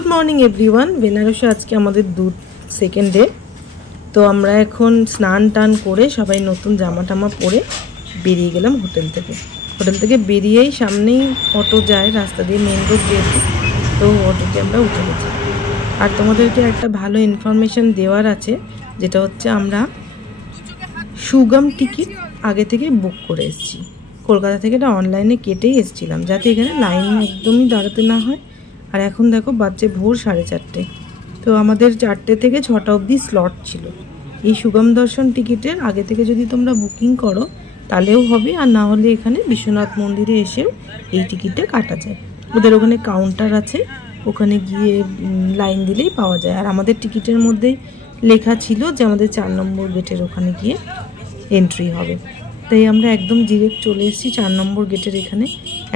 Good morning everyone. बेनारसे आज के हमारे 2 सेकेंड डे। तो আমরা এখন স্নান টান করে সবাই নতুন জামা টামা পরে বেরিয়ে গেলাম হোটেল থেকে বেরিয়েই সামনেই অটো যায় রাস্তা দিয়ে, মেন রোড যেহেতু, তো অটোতে আমরা উঠে গেছি। আর তোমাদেরকে একটা ভালো ইনফরমেশন দেওয়ার আছে, যেটা হচ্ছে আমরা সুগম টিকিট আগে থেকে বুক করে এসেছি। কলকাতা থেকে এটা অনলাইনে কেটেই এসেছিলাম, যাতে এখানে লাইন একদমই দাঁড়াতে না হয়। আর এখন দেখো বাজে ভোর 4:30। তো আমাদের 4টে থেকে 6টা অবধি স্লট ছিল। এই সুগম দর্শন টিকিটের আগে থেকে যদি তোমরা বুকিং করো তাহলেও হবে, আর না হলে এখানে বিশ্বনাথ মন্দিরে এসেও এই টিকিটটা কাটা যায়। ওদের ওখানে কাউন্টার আছে, ওখানে গিয়ে লাইন দিলেই পাওয়া যায়। আর আমাদের টিকিটের মধ্যেই লেখা ছিল যে আমাদের 4 নম্বর গেটের ওখানে গিয়ে এন্ট্রি হবে। তাই আমরা একদম ডিরেক্ট চলে এসেছি 4 নম্বর গেটের এখানে।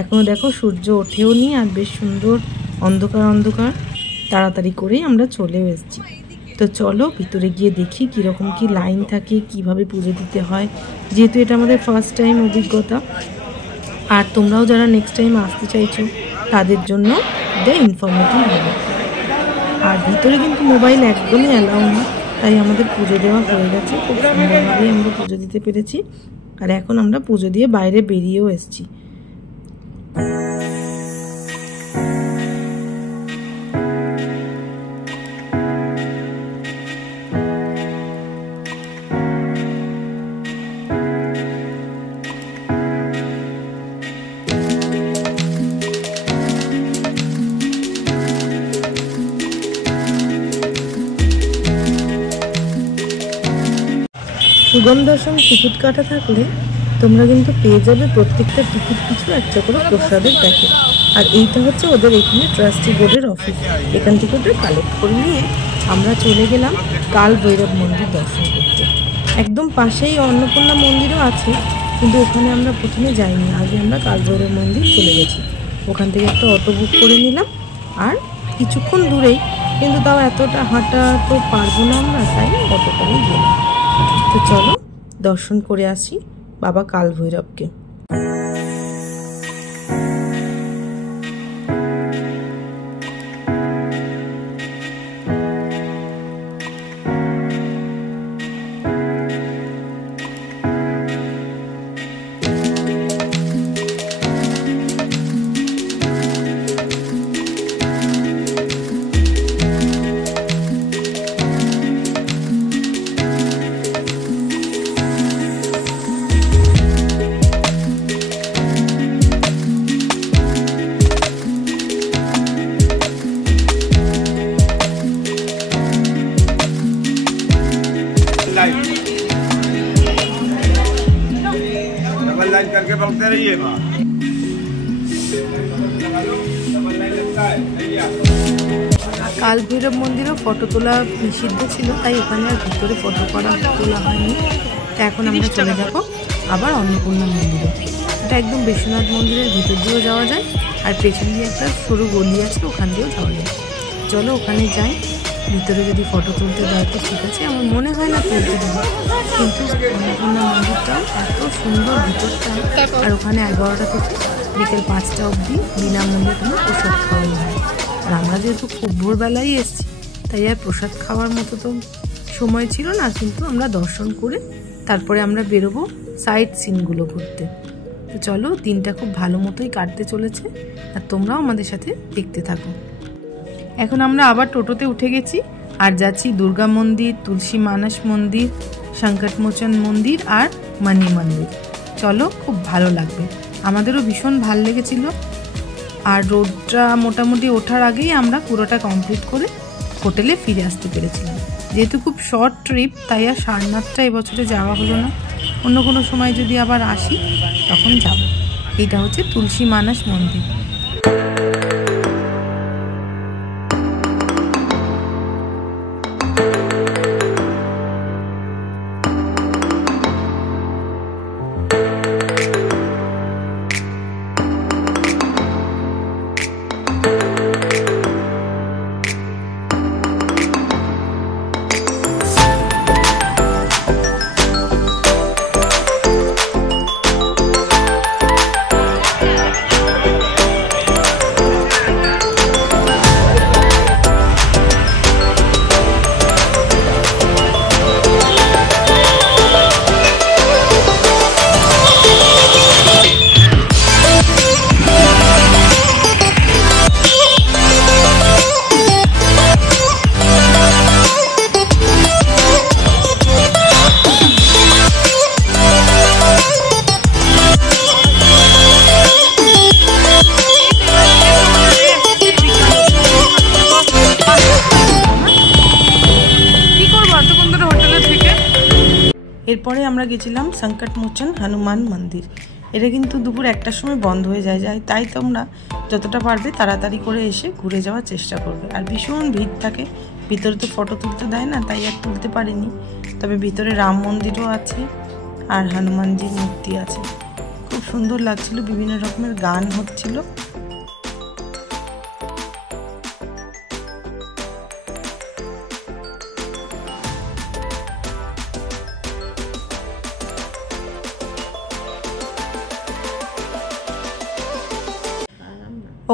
এখনও দেখো সূর্য ওঠেও নি, আর বেশ সুন্দর অন্ধকার তাড়াতাড়ি করেই আমরা চলেও এসেছি। তো চলো ভিতরে গিয়ে দেখি কীরকম কি লাইন থাকে, কিভাবে পুজো দিতে হয়, যেহেতু এটা আমাদের ফার্স্ট টাইম অভিজ্ঞতা। আর তোমরাও যারা নেক্সট টাইম আসতে চাইছো তাদের জন্য এটা ইনফরমেটিভ হবে। আর ভিতরে কিন্তু মোবাইল একদমই অ্যালাউ না, তাই আমাদের পুজো দেওয়া হয়ে গেছে। খুব সুন্দরভাবেই আমরা পুজো দিতে পেরেছি। আর এখন আমরা পুজো দিয়ে বাইরে বেরিয়েও এসেছি। সুগম দর্শন টিকিট কাটা থাকলে তোমরা কিন্তু পেয়ে যাবে প্রত্যেকটা টিকিট পিছু একটা করে প্রসাদের প্যাকেট। আর এইটা হচ্ছে ওদের এখানে ট্রাস্টি বোর্ডের অফিস। এখান থেকে ওটা কালেক্ট করে নিয়ে আমরা চলে গেলাম কাল ভৈরব মন্দির দর্শন করতে। একদম পাশেই অন্নপূর্ণা মন্দিরও আছে, কিন্তু ওখানে আমরা প্রথমে যাইনি, আগে আমরা কাল ভৈরব মন্দির চলে গেছি। ওখান থেকে একটা অটো বুক করে নিলাম, আর কিছুক্ষণ দূরেই, কিন্তু তাও এতটা হাঁটা তো পারবো না আমরা, তাই অটো করেই গেলাম। তো চলো দর্শন করে আসি বাবা কাল ভৈরবকে। करके बोलते रहिएगा। কাল ভৈরব মন্দিরেও ফটো তোলা নিষিদ্ধ ছিল, তাই ওখানে আর ভিতরে ফটো তোলা হয়নি। তো এখন আমরা চলে যাবো আবার অন্নপূর্ণা মন্দিরে। এটা একদম বিশ্বনাথ মন্দিরের ভিতর দিয়েও যাওয়া যায়, আর পেছন দিয়ে একটা সরু গলি আছে, ওখান দিয়েও যাওয়া যায়। চলো ওখানে যাই, ভিতরে যদি ফটো তুলতে দেয় তো ঠিক আছে। আমার মনে হয় না তুলতে দেবে, কিন্তু অন্নপূর্ণা মন্দিরটা এত সুন্দর ভিতরটা। আর ওখানে 11টা থেকে বিকেল 5টা অবধি বিনামূল্যে তোমার প্রসাদ খাওয়ানো হয়। আর আমরা যেহেতু খুব ভোরবেলায় এসেছি, তাই আর প্রসাদ খাওয়ার মতো তো সময় ছিল না, কিন্তু আমরা দর্শন করে তারপরে আমরা বেরোবো সাইট সিনগুলো ঘুরতে। তো চলো, দিনটা খুব ভালো মতোই কাটতে চলেছে, আর তোমরাও আমাদের সাথে দেখতে থাকো। এখন আমরা আবার টোটোতে উঠে গেছি, আর যাচ্ছি দুর্গা মন্দির, তুলসী মানস মন্দির, সংকটমোচন মন্দির আর মানি মন্দির। চলো, খুব ভালো লাগবে। আমাদেরও ভীষণ ভালো লেগেছিল। আর রোডটা মোটামুটি ওঠার আগেই আমরা পুরোটা কমপ্লিট করে হোটেলে ফিরে আসতে পেরেছিলাম। যেহেতু খুব শর্ট ট্রিপ, তাই আর সারনাথটা এবছরে যাওয়া হলো না। অন্য কোনো সময় যদি আবার আসি তখন যাব। এটা হচ্ছে তুলসী মানস মন্দির। এরপরে আমরা গেছিলাম সংকট মোচন হনুমান মন্দির। এটা কিন্তু দুপুর 1টার সময় বন্ধ হয়ে যায়, তাই তোমরা যতটা পারবে তাড়াতাড়ি করে এসে ঘুরে যাওয়ার চেষ্টা করবে। আর ভীষণ ভিড় থাকে, ভিতরে তো ফটো তুলতে দেয় না, তাই আর তুলতে পারিনি। তবে ভিতরে রাম মন্দিরও আছে আর হনুমানজির মূর্তি আছে, খুব সুন্দর লাগছিল, বিভিন্ন রকমের গান হচ্ছিল।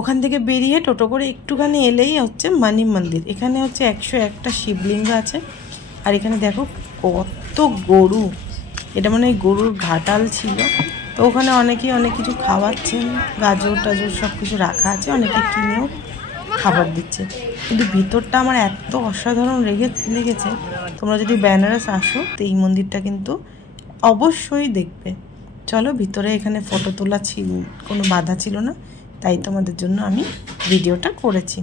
ওখান থেকে বেরিয়ে টোটো করে একটুখানি এলেই হচ্ছে মানি মন্দির। এখানে হচ্ছে 101টা শিবলিঙ্গ আছে। আর এখানে দেখো কত গরু, এটা মানে গরুর ঘাটাল ছিল। তো ওখানে অনেকেই অনেক কিছু খাওয়াচ্ছেন, গাজর টাজর সব কিছু রাখা আছে, অনেকে কিনেও খাবার দিচ্ছে। কিন্তু ভিতরটা আমার এত অসাধারণ লেগেছে। তোমরা যদি বেনারস আসো তো এই মন্দিরটা কিন্তু অবশ্যই দেখবে। চলো ভিতরে, এখানে ফটো তোলা কোনো বাধা ছিল না, তাই তোমাদের জন্য আমি ভিডিওটা করেছি।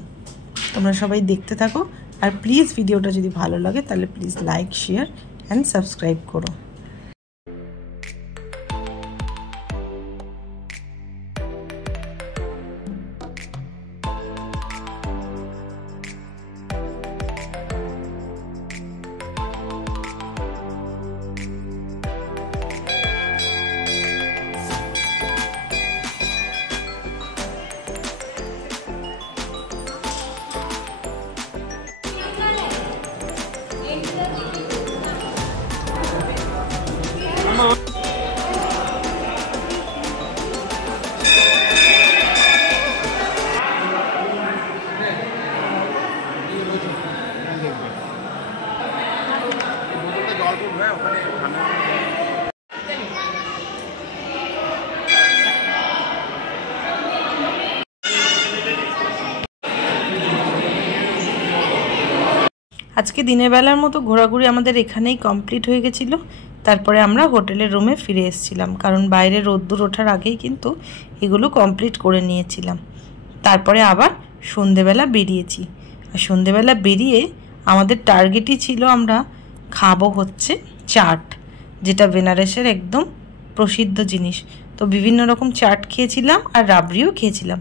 তোমরা সবাই দেখতে থাকো, আর প্লিজ ভিডিওটা যদি ভালো লাগে তাহলে please like, share and subscribe করো। আজকে দিনের বেলার মতো ঘোরাঘুরি আমাদের এখানেই কমপ্লিট হয়ে গেছিল। তারপরে আমরা হোটেলের রুমে ফিরে এসেছিলাম, কারণ বাইরে রোদ্দুর ওঠার আগেই কিন্তু এগুলো কমপ্লিট করে নিয়েছিলাম। তারপরে আবার সন্ধেবেলা বেরিয়েছি। আর সন্ধেবেলা বেরিয়ে আমাদের টার্গেটই ছিল আমরা খাবো হচ্ছে চাট, যেটা বেনারসের একদম প্রসিদ্ধ জিনিস। তো বিভিন্ন রকম চাট খেয়েছিলাম আর রাবড়িও খেয়েছিলাম।